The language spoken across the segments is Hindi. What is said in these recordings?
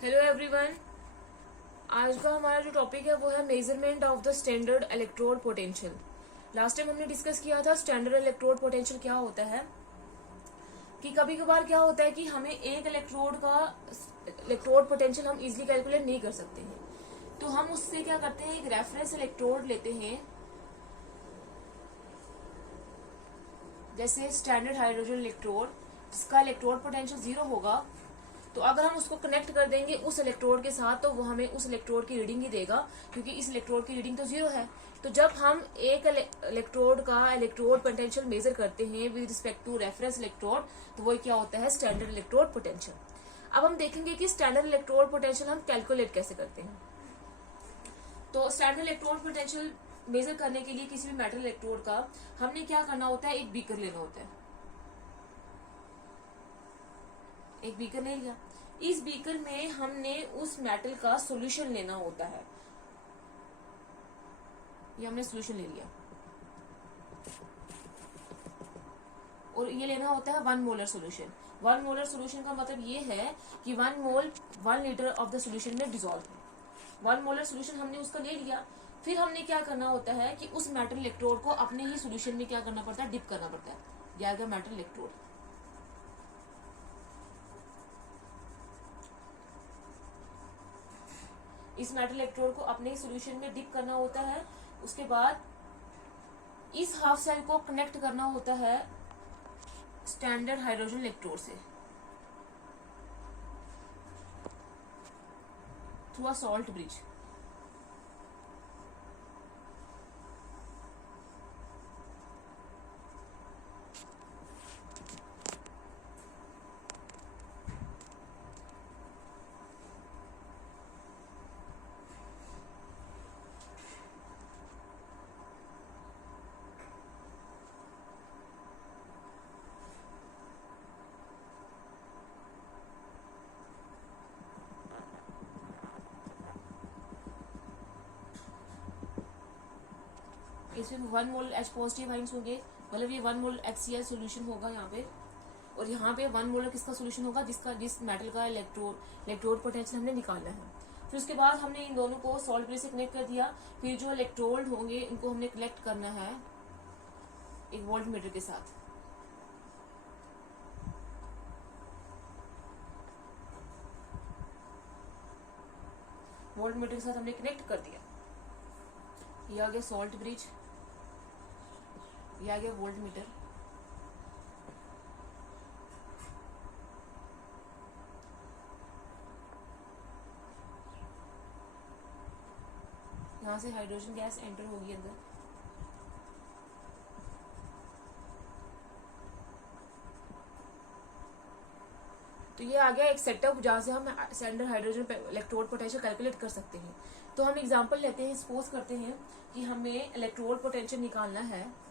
Hello everyone. आज का हमारा जो टॉपिक है वो है measurement of the standard electrode potential. Last time हमने डिस्कस किया था स्टैंडर्ड इलेक्ट्रोड पोटेंशियल क्या होता है, कि कभी कभार क्या होता है कि हमें एक इलेक्ट्रोड पोटेंशियल हम इजीली कैलकुलेट नहीं कर सकते हैं, तो हम उससे क्या करते हैं, एक रेफरेंस इलेक्ट्रोड लेते हैं, जैसे स्टैंडर्ड हाइड्रोजन इलेक्ट्रोड जिसका इलेक्ट्रोड पोटेंशियल 0 होगा। तो अगर हम उसको कनेक्ट कर देंगे उस इलेक्ट्रोड के साथ तो वो हमें उस इलेक्ट्रोड की रीडिंग ही देगा, क्योंकि इस इलेक्ट्रोड की रीडिंग तो 0 है। तो जब हम एक इलेक्ट्रोड का इलेक्ट्रोड पोटेंशियल मेजर करते हैं with respect to reference electrode, तो वो क्या होता है, स्टैंडर्ड इलेक्ट्रोड पोटेंशियल। अब हम देखेंगे कि स्टैंडर्ड इलेक्ट्रोड पोटेंशियल हम कैलकुलेट कैसे करते हैं। तो स्टैंडर्ड इलेक्ट्रोड पोटेंशियल मेजर करने के लिए किसी भी मेटल इलेक्ट्रोड का हमने क्या करना होता है, एक बीकर लेना होता है। एक बीकर ले लिया, इस बीकर में हमने उस मेटल का सॉल्यूशन लेना होता है। ये हमने सॉल्यूशन ले लिया और ये लेना होता है 1 मोलर सॉल्यूशन। 1 मोलर सॉल्यूशन का मतलब ये है कि 1 मोल 1 लीटर ऑफ द सॉल्यूशन में डिसॉल्व है। 1 मोलर सॉल्यूशन हमने उसका ले लिया, फिर हमने क्या करना होता है कि उस मेटल इलेक्ट्रोड को अपने ही सॉल्यूशन में क्या करना पड़ता है, डिप करना पड़ता है। यह आ गया मेटल इलेक्ट्रोड। इस मेटल इलेक्ट्रोड को अपने सॉल्यूशन में डिप करना होता है। उसके बाद इस हाफ सेल को कनेक्ट करना होता है स्टैंडर्ड हाइड्रोजन इलेक्ट्रोड से थ्रू अ सॉल्ट ब्रिज। इसमें 1 मोल H पॉजिटिव आइंस होंगे, मतलब ये 1 मोल HCl सोल्यूशन होगा यहाँ पे, और यहाँ पे 1 मोलर किसका सोल्यूशन होगा, जिस मेटल का इलेक्ट्रोड पोटेंशियल हमने निकालना है। फिर उसके बाद हमने इन दोनों को सॉल्ट ब्रिज से कनेक्ट कर दिया। फिर जो इलेक्ट्रोड होंगे इनको हमने कलेक्ट करना है एक वोल्ट मीटर के साथ। वोल्ट मीटर के साथ हमने कनेक्ट कर दिया। ये आ गया सॉल्ट ब्रिज, ये आ गया वोल्ट मीटर। यहाँ से हाइड्रोजन गैस एंटर होगी अंदर। तो ये आ गया एक सेटअप जहां से हम standard hydrogen electrode potential calculate कर सकते हैं। तो हम एग्जांपल लेते हैं, सपोज करते हैं कि हमें इलेक्ट्रोड पोटेंशियल निकालना है,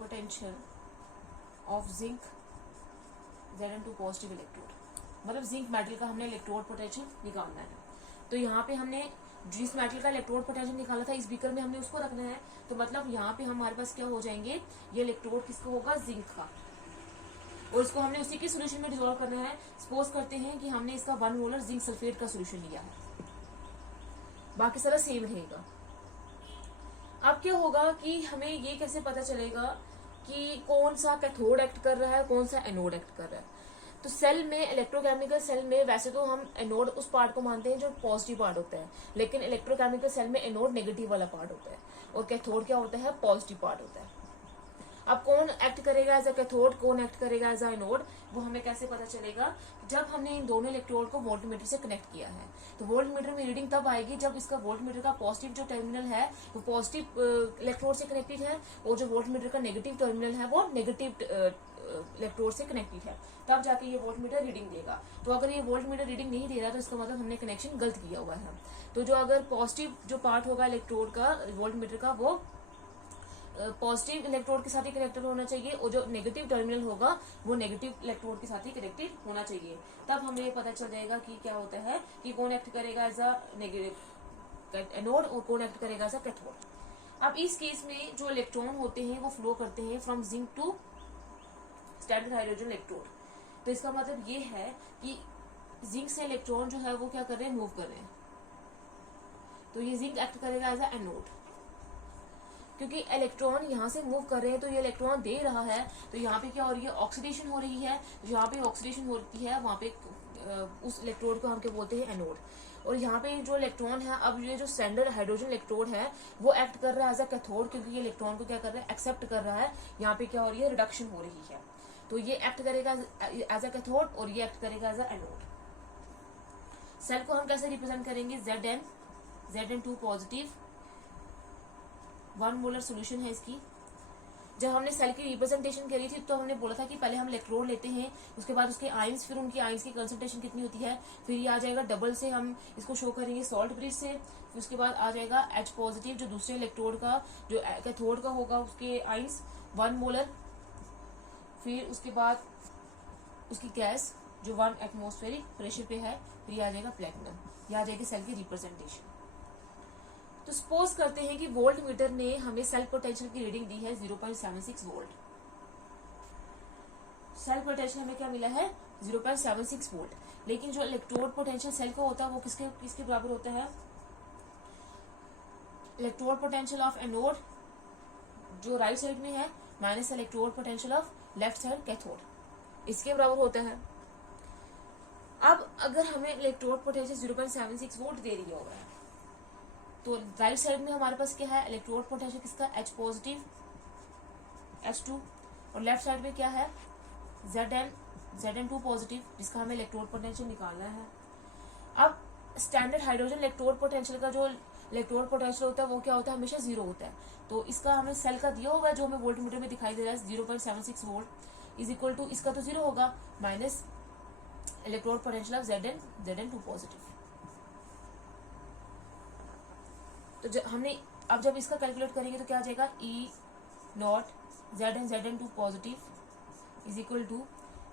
potential of zinc Zn2 positive electrode, मतलब जिंक मेटल का हमने इलेक्ट्रोड पोटेंशियल निकालना है। तो यहाँ पे हमने जिस मेटल का इलेक्ट्रोड पोटेंशियल निकाला था इस बीकर में हमने उसको रखना है। तो मतलब यहाँ पे हमारे पास क्या हो जाएंगे, ये इलेक्ट्रोड किसका होगा, जिंक का, और इसको हमने उसी के सोल्यूशन में डिसॉल्व करना है। सपोज करते हैं कि हमने इसका 1 मोलर जिंक सल्फेट का सोल्यूशन लिया है, बाकी सारा सेम रहेगा। अब क्या होगा कि हमें ये कैसे पता चलेगा कि कौन सा कैथोड एक्ट कर रहा है, कौन सा एनोड एक्ट कर रहा है। तो सेल में, इलेक्ट्रोकेमिकल सेल में वैसे तो हम एनोड उस पार्ट को मानते हैं जो पॉजिटिव पार्ट होता है, लेकिन इलेक्ट्रोकेमिकल सेल में एनोड नेगेटिव वाला पार्ट होता है और कैथोड क्या होता है, पॉजिटिव पार्ट होता है। अब कौन एक्ट करेगा एज अ कैथोड, कौन एक्ट करेगा एज अ एनोड, वो हमें कैसे पता चलेगा, जब हमने इन दोनों इलेक्ट्रोड को वोल्टमीटर से कनेक्ट किया है। तो वोल्टमीटर में रीडिंग तब आएगी जब इसका वोल्टमीटर का पॉजिटिव जो टर्मिनल है वो पॉजिटिव इलेक्ट्रोड से कनेक्टेड है, और जो वोल्टमीटर का नेगेटिव टर्मिनल है वो नेगेटिव इलेक्ट्रोड से कनेक्टेड है, तब जाके ये वोल्टमीटर रीडिंग देगा। तो अगर ये वोल्टमीटर रीडिंग नहीं दे रहा तो इसका मतलब हमने कनेक्शन गलत किया हुआ है। तो जो अगर पॉजिटिव जो पार्ट होगा इलेक्ट्रोड का वोल्टमीटर का, वो पॉजिटिव इलेक्ट्रोड के साथ ही कनेक्टेड होना चाहिए, और जो नेगेटिव टर्मिनल होगा वो नेगेटिव इलेक्ट्रोड के साथ ही कनेक्टेड होना चाहिए। तब हमें पता चल जाएगा कि क्या होता है, कि कौन एक्ट करेगा एज अ एनोड और कौन एक्ट करेगा एज अ कैथोड। अब इस केस में जो इलेक्ट्रॉन होते हैं वो फ्लो करते हैं from zinc to standard hydrogen electrode. तो इसका मतलब ये है कि जिंक से इलेक्ट्रॉन जो है वो क्या कर रहे हैं, मूव कर रहे हैं। तो ये जिंक एक्ट करेगा एज अ एनोड, क्योंकि इलेक्ट्रॉन यहाँ से मूव कर रहे हैं तो ये इलेक्ट्रॉन दे रहा है, तो यहाँ पे क्या हो रही है, ऑक्सीडेशन हो रही है। जहाँ पे ऑक्सीडेशन होती है वहाँ पे उस इलेक्ट्रोड को हम क्या बोलते हैं, एनोड। और यहाँ पे जो इलेक्ट्रॉन है, अब ये जो स्टैंडर्ड हाइड्रोजन इलेक्ट्रोड है वो एक्ट कर रहा है एज अ कैथोड, क्योंकि ये इलेक्ट्रॉन को क्या कर रहा है, एक्सेप्ट कर रहा है। यहाँ पे क्या हो रही है, रिडक्शन हो रही है। तो ये एक्ट करेगा एज अ कैथोड और ये एक्ट करेगा एज अ एनोड। सेल को हम कैसे रिप्रेजेंट करेंगे, Zn2 पॉजिटिव, 1 मोलर सोल्यूशन है इसकी। जब हमने सेल की रिप्रेजेंटेशन करी थी तो हमने बोला था कि पहले हम इलेक्ट्रोड लेते हैं, उसके बाद उसके आयंस, फिर उनकी आयंस की कंसंट्रेशन कितनी होती है, फिर ये आ जाएगा डबल से हम इसको शो करेंगे सॉल्ट ब्रिज से। फिर उसके बाद आ जाएगा H पॉजिटिव, जो दूसरे इलेक्ट्रोड का, जो कैथोड का होगा, उसके आयंस 1 मोलर। फिर उसके बाद उसकी गैस जो 1 एटमॉस्फेरिक प्रेशर पे है, फिर ये आ जाएगा प्लेटिनम। ये आ जाएगी सेल की रिप्रेजेंटेशन। तो सपोज करते हैं कि वोल्ट मीटर ने हमें सेल पोटेंशियल की रीडिंग दी है 0.76 वोल्ट। सेल पोटेंशियल हमें क्या मिला है, 0.76 वोल्ट। लेकिन जो इलेक्ट्रोड पोटेंशियल सेल को होता है वो किसके किसके बराबर होता है, इलेक्ट्रोड पोटेंशियल ऑफ एनोड जो राइट साइड में है minus electrode potential of left side cathode, इसके बराबर होता है। अब अगर हमें इलेक्ट्रोड पोटेंशियल 0.76 वोल्ट दे दिया हुआ है, तो राइट साइड में हमारे पास क्या है, इलेक्ट्रोड पोटेंशियल किसका, H पॉजिटिव, H2, और लेफ्ट साइड में क्या है, Zn2 पॉजिटिव, जिसका हमें इलेक्ट्रोड पोटेंशियल निकालना है। अब स्टैंडर्ड हाइड्रोजन इलेक्ट्रोड पोटेंशियल का जो इलेक्ट्रोड पोटेंशियल होता है वो क्या होता है, हमेशा 0 होता है। तो इसका हमें सेल का दिया होगा जो हमें वोल्ट मीटर में दिखाई दे रहा है 0.76 वोल्ट इज इक्वल टू, इसका तो 0 होगा, minus electrode potential of Zn2 positive. तो हमने अब जब इसका कैलकुलेट करेंगे तो क्या आ जाएगा, E naught Zn2 positive is equal to,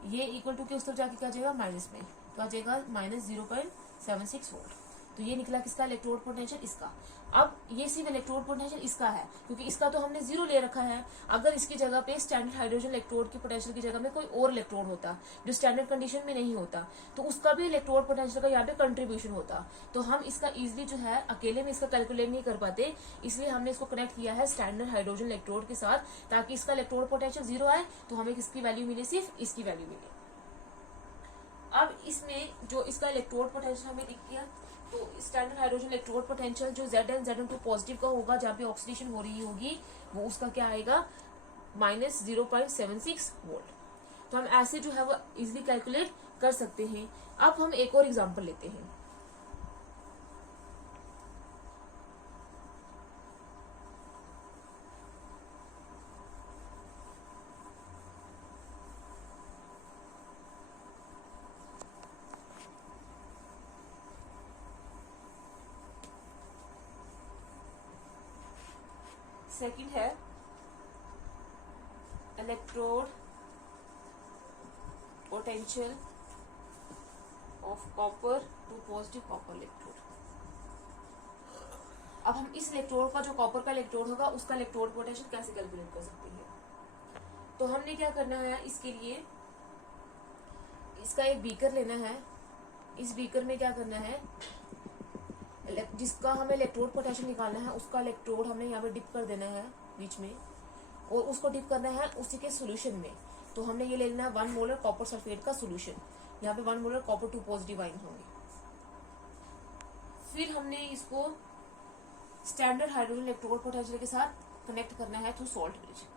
ये इक्वल टू के उस तरफ जाके क्या आ जाएगा, माइनस में, तो आ जाएगा माइनस 0.76 वोल्ट। तो ये निकला किसका, इलेक्ट्रोड पोटेंशियल इसका। अब ये सिर्फ इलेक्ट्रोड पोटेंशियल इसका है, क्योंकि इसका तो हमने 0 ले रखा है। अगर इसकी जगह पे स्टैंडर्ड हाइड्रोजन इलेक्ट्रोड की पोटेंशियल की जगह में कोई और इलेक्ट्रोड होता जो स्टैंडर्ड कंडीशन में नहीं होता, तो उसका भी इलेक्ट्रोड पोटेंशियल का यहाँ पे कंट्रीब्यूशन होता। तो हम इसका इजिली जो है अकेले में इसका कैलकुलेट नहीं कर पाते, इसलिए हमने इसको कनेक्ट किया है स्टैंडर्ड हाइड्रोजन इलेक्ट्रोड के साथ, ताकि इसका इलेक्ट्रोड पोटेंशियल 0 आए तो हमें किसकी वैल्यू मिले, सिर्फ इसकी वैल्यू मिले। अब इसमें जो इसका इलेक्ट्रोड पोटेंशियल हमें दिख गया, तो स्टैंडर्ड हाइड्रोजन इलेक्ट्रोड पोटेंशियल जो Zn2 पॉजिटिव का होगा, जहाँ पे ऑक्सीडेशन हो रही होगी, वो उसका क्या आएगा, माइनस 0.76 वोल्ट। तो हम ऐसे जो है वो इजिली कैलकुलेट कर सकते हैं। अब हम एक और एग्जांपल लेते हैं। सेकंड है electrode potential of copper two positive copper electrode. अब हम इस इलेक्ट्रोड का, जो कॉपर का इलेक्ट्रोड होगा, उसका इलेक्ट्रोड पोटेंशियल कैसे कैलकुलेट कर सकते हैं। तो हमने क्या करना है, इसके लिए इसका एक बीकर लेना है। इस बीकर में क्या करना है, जिसका हमें इलेक्ट्रोड पोटेंशियल निकालना है, उसका इलेक्ट्रोड हमने यहाँ पे डिप कर देना है बीच में, और उसको डिप करना है उसी के सोल्यूशन में। तो हमने ये ले लेना है 1 मोलर कॉपर सल्फेट का सोल्यूशन। यहाँ पे 1 मोलर कॉपर 2 पॉजिटिव आयन होंगे। फिर हमने इसको स्टैंडर्ड हाइड्रोजन इलेक्ट्रोड पोटेंशियल के साथ कनेक्ट करना है थ्रू सॉल्ट ब्रिज।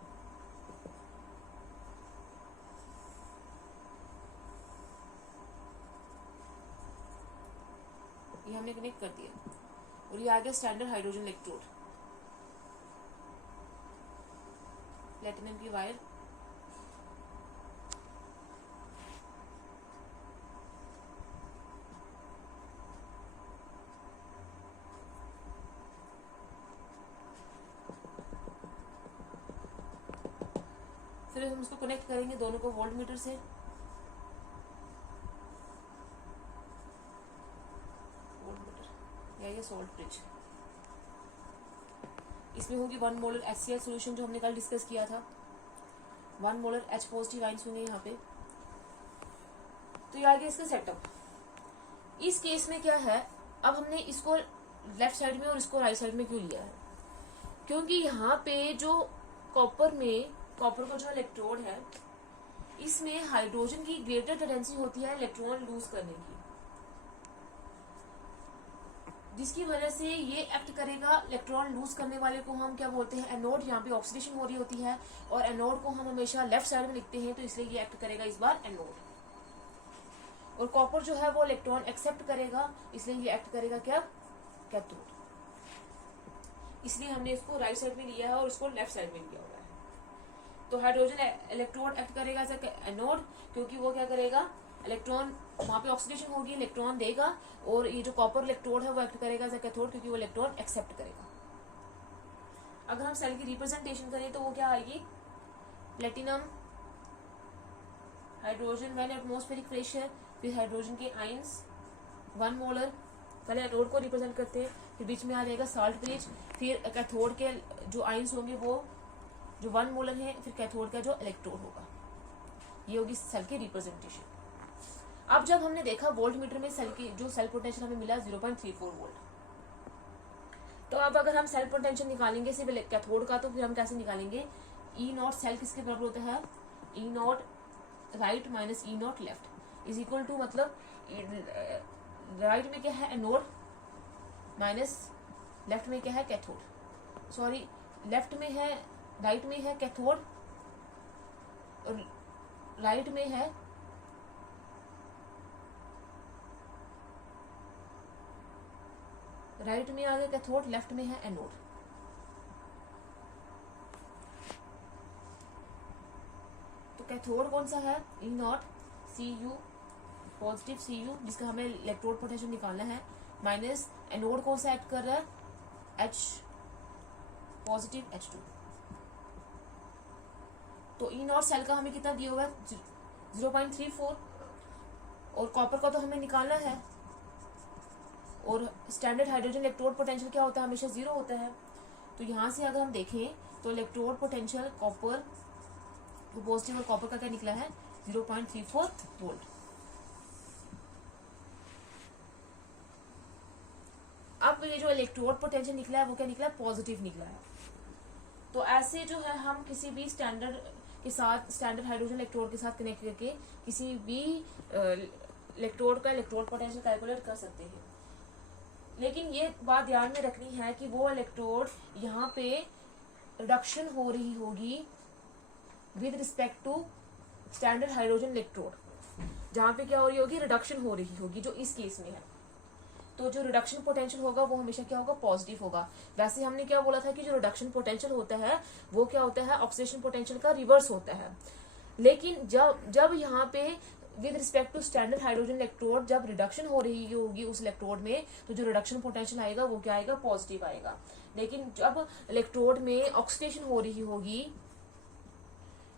ये हमने कनेक्ट कर दिया और ये आ गया स्टैंडर्ड हाइड्रोजन इलेक्ट्रोड। प्लेटिनम की वायर, फिर हम उसको कनेक्ट करेंगे दोनों को वोल्ट मीटर से। या ये सॉल्ट ब्रिज, इसमें होगी 1 मोलर HCl सॉल्यूशन जो हमने कल डिस्कस किया था। 1 मोलर H पॉजिटिव आयंस होंगे यहाँ पे, ये आ गया इसका सेटअप। इस केस में क्या है, अब हमने इसको लेफ्ट साइड में और इसको राइट साइड में क्यों लिया है, क्योंकि यहाँ पे जो कॉपर का जो इलेक्ट्रोड है, इसमें हाइड्रोजन की ग्रेटर टेंडेंसी होती है इलेक्ट्रॉन लूज करने की, जिसकी वजह से ये एक्ट करेगा। इलेक्ट्रॉन लूज करने वाले को हम क्या बोलते हैं, एनोड। यहाँ पे ऑक्सीडेशन हो रही होती है और एनोड को हम हमेशा लेफ्ट साइड में लिखते हैं, तो इसलिए ये एक्ट करेगा इस बार एनोड। और कॉपर जो है वो इलेक्ट्रॉन एक्सेप्ट करेगा, इसलिए ये एक्ट करेगा क्या, कैथोड। इसलिए हमने इसको राइट साइड में लिया है और इसको लेफ्ट साइड में लिया हुआ है। तो हाइड्रोजन इलेक्ट्रोड एक्ट करेगा एज एनोड, क्योंकि वो क्या करेगा, इलेक्ट्रॉन वहां पे ऑक्सीडेशन होगी, इलेक्ट्रॉन देगा, और ये जो कॉपर इलेक्ट्रोड है वो एक्ट करेगा एज कैथोड, क्योंकि वो इलेक्ट्रॉन एक्सेप्ट करेगा। अगर हम सेल की रिप्रेजेंटेशन करें तो वो क्या आएगी, platinum, hydrogen when atmospheric pressure, फिर हाइड्रोजन के आयंस 1 मोलर, पहले एनोड को रिप्रेजेंट करते हैं, फिर बीच में आ जाएगा साल्ट ब्रिज, फिर कैथोड के जो आयंस होंगे वो जो 1 मोलर है, फिर कैथोड का जो इलेक्ट्रोड होगा। ये होगी सेल की रिप्रेजेंटेशन। अब जब हमने देखा वोल्ट मीटर में सेल की जो सेल पोटेंशियल हमें मिला 0.34 वोल्ट, तो अब अगर हम सेल पोटेंशियल निकालेंगे सिर्फ कैथोड का, तो फिर हम कैसे निकालेंगे, ई नॉट सेल किसके बराबर होता है, E naught right minus E naught left is equal to, मतलब राइट में क्या है एनोड माइनस लेफ्ट में क्या है कैथोड, सॉरी लेफ्ट में है, राइट में है कैथोड और राइट में है राइट में आ गया कैथोड, लेफ्ट में है एनोड। तो कैथोड कौन सा है, E naught C U positive C U, जिसका हमें इलेक्ट्रोड पोटेंशियल निकालना है, माइनस एनोड कौन सा एक्ट कर रहा है, एच पॉजिटिव H2। तो ई नॉट सेल का हमें कितना दिया हुआ है 0.34, और कॉपर का तो हमें निकालना है, और स्टैंडर्ड हाइड्रोजन इलेक्ट्रोड पोटेंशियल क्या होता है, हमेशा 0 होता है। तो यहाँ से अगर हम देखें तो इलेक्ट्रोड पोटेंशियल कॉपर तो पॉजिटिव और कॉपर का क्या निकला है 0.34 वोल्ट। अब ये जो इलेक्ट्रोड पोटेंशियल निकला है वो क्या निकला है, पॉजिटिव निकला है। तो ऐसे जो है हम किसी भी स्टैंडर्ड के साथ, स्टैंडर्ड हाइड्रोजन इलेक्ट्रोड के साथ कनेक्ट करके किसी भी इलेक्ट्रोड का इलेक्ट्रोड पोटेंशियल कैलकुलेट कर सकते हैं। लेकिन ये बात ध्यान में रखनी है कि वो इलेक्ट्रोड यहाँ पे रिडक्शन हो रही होगी with respect to standard hydrogen electrode, जहाँ पे क्या हो रही होगी, रिडक्शन हो रही होगी, जो इस केस में है। तो जो रिडक्शन पोटेंशियल होगा वो हमेशा क्या होगा, पॉजिटिव होगा। वैसे हमने क्या बोला था कि जो रिडक्शन पोटेंशियल होता है वो क्या होता है, ऑक्सीडेशन पोटेंशियल का रिवर्स होता है। लेकिन जब यहाँ पे with respect to standard hydrogen electrode जब रिडक्शन हो रही होगी उस इलेक्ट्रोड में, तो जो रिडक्शन पोटेंशियल आएगा वो क्या आएगा, पॉजिटिव आएगा। लेकिन जब इलेक्ट्रोड में ऑक्सीडेशन हो रही होगी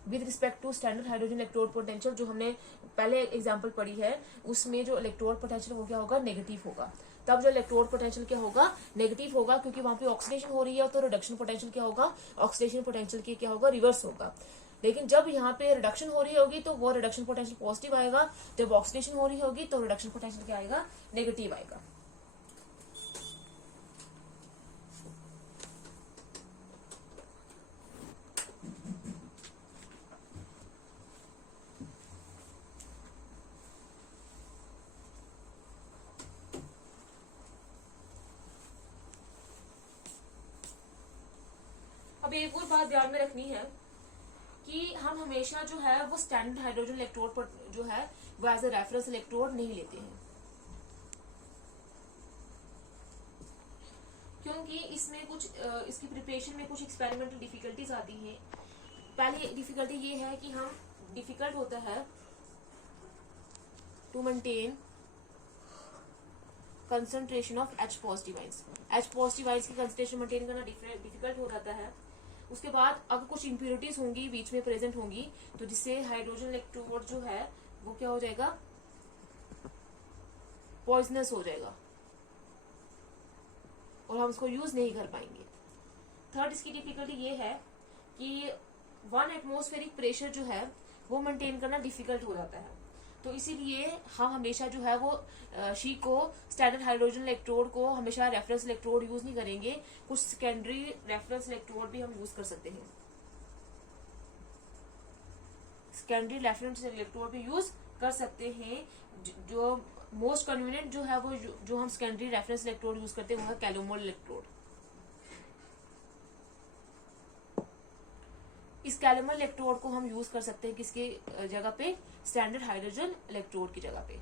with respect to standard hydrogen electrode potential, जो हमने पहले एग्जांपल पढ़ी है, उसमें जो इलेक्ट्रोड पोटेंशियल वो क्या होगा, नेगेटिव होगा। तब जो इलेक्ट्रोड पोटेंशियल क्या होगा, नेगेटिव होगा, क्योंकि वहां पे ऑक्सीडेशन हो रही है, तो रिडक्शन पोटेंशियल क्या होगा, ऑक्सीडेशन पोटेंशियल की क्या होगा, रिवर्स होगा। लेकिन जब यहाँ पे रिडक्शन हो रही होगी तो वो रिडक्शन पोटेंशियल पॉजिटिव आएगा, जब ऑक्सीडेशन हो रही होगी तो रिडक्शन पोटेंशियल क्या आएगा, नेगेटिव आएगा। अब एक और बात ध्यान में रखनी है कि हम हमेशा जो है वो स्टैंडर्ड हाइड्रोजन इलेक्ट्रोड पर जो है वो एज ए रेफरेंस इलेक्ट्रोड नहीं लेते हैं, क्योंकि इसमें कुछ इसकी प्रिपरेशन में कुछ एक्सपेरिमेंटल डिफिकल्टीज आती हैं। पहली डिफिकल्टी ये है कि हम डिफिकल्ट होता है to maintain concentration of H positive ions. H positive ions की कंसंट्रेशन मेंटेन करना डिफिकल्ट हो जाता है। उसके बाद अगर कुछ इम्प्योरिटीज होंगी बीच में प्रेजेंट होंगी, तो जिससे हाइड्रोजन इलेक्ट्रोड जो है वो क्या हो जाएगा, पॉइजनस हो जाएगा और हम उसको यूज नहीं कर पाएंगे। थर्ड इसकी डिफिकल्टी ये है कि 1 एटमॉस्फेरिक प्रेशर जो है वो मेंटेन करना डिफिकल्ट हो जाता है। तो इसीलिए हम हमेशा जो है वो शी को स्टैंडर्ड हाइड्रोजन इलेक्ट्रोड को हमेशा रेफरेंस इलेक्ट्रोड यूज नहीं करेंगे, कुछ सेकेंडरी रेफरेंस इलेक्ट्रोड भी हम यूज कर सकते हैं, सेकेंडरी रेफरेंस इलेक्ट्रोड भी यूज कर सकते हैं। जो मोस्ट कन्वीनियंट जो है वो जो हम सेकेंडरी रेफरेंस इलेक्ट्रोड यूज करते हैं वो है कैलोमोल इलेक्ट्रोड। इस कैलोमोल इलेक्ट्रोड को हम यूज कर सकते हैं किसके जगह पे, स्टैंडर्ड हाइड्रोजन इलेक्ट्रोड की जगह पे।